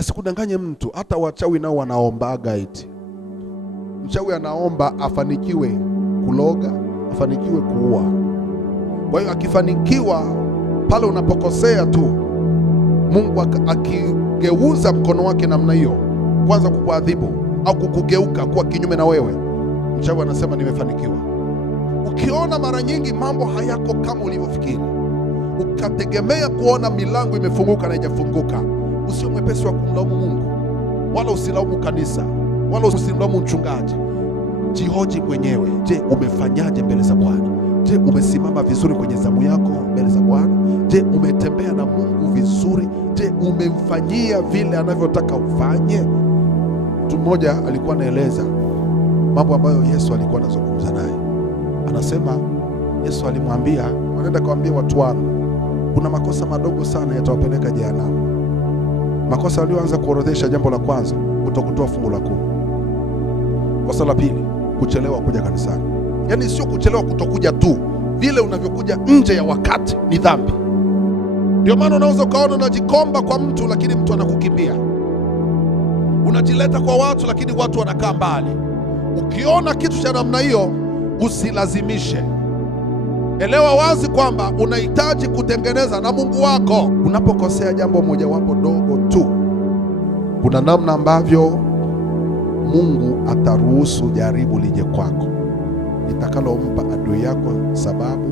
Asikudanganye mtu. Hata wachawi nao wanaombaga eti. Mchawi anaomba afanikiwe kuloga, afanikiwe kuua. Kwa hiyo akifanikiwa, pale unapokosea tu, Mungu akigeuza mkono wake namna hiyo, kwanza kukuadhibu au kukugeuka kuwa kinyume na wewe, mchawi anasema nimefanikiwa. Ukiona mara nyingi mambo hayako kama ulivyofikiri, ukategemea kuona milango imefunguka na haijafunguka, usio mwepesi wa kumlaumu Mungu, wala usilaumu kanisa, wala usilaumu mchungaji. Jihoji mwenyewe. Je, umefanyaje mbele za Bwana? Je, umesimama vizuri kwenye zamu yako mbele za Bwana? Je, umetembea na Mungu vizuri? Je, umemfanyia vile anavyotaka ufanye? Mtu mmoja alikuwa anaeleza mambo ambayo Yesu alikuwa anazungumza naye. Anasema Yesu alimwambia, anaenda kuambia watu wangu, kuna makosa madogo sana yatawapeleka jehanamu. Makosa aliyoanza kuorodhesha, jambo la kwanza, kutokutoa fungu la 10. Kosa la pili, kuchelewa kuja kanisani. Yaani sio kuchelewa kutokuja tu, vile unavyokuja nje ya wakati ni dhambi. Ndio maana unaweza ukaona unajikomba kwa mtu lakini mtu anakukimbia. Unajileta kwa watu lakini watu wanakaa mbali. Ukiona kitu cha namna hiyo, usilazimishe. Elewa wazi kwamba unahitaji kutengeneza na Mungu wako. Unapokosea jambo mojawapo dogo tu, kuna namna ambavyo Mungu ataruhusu jaribu lije kwako, litakalompa adui yako sababu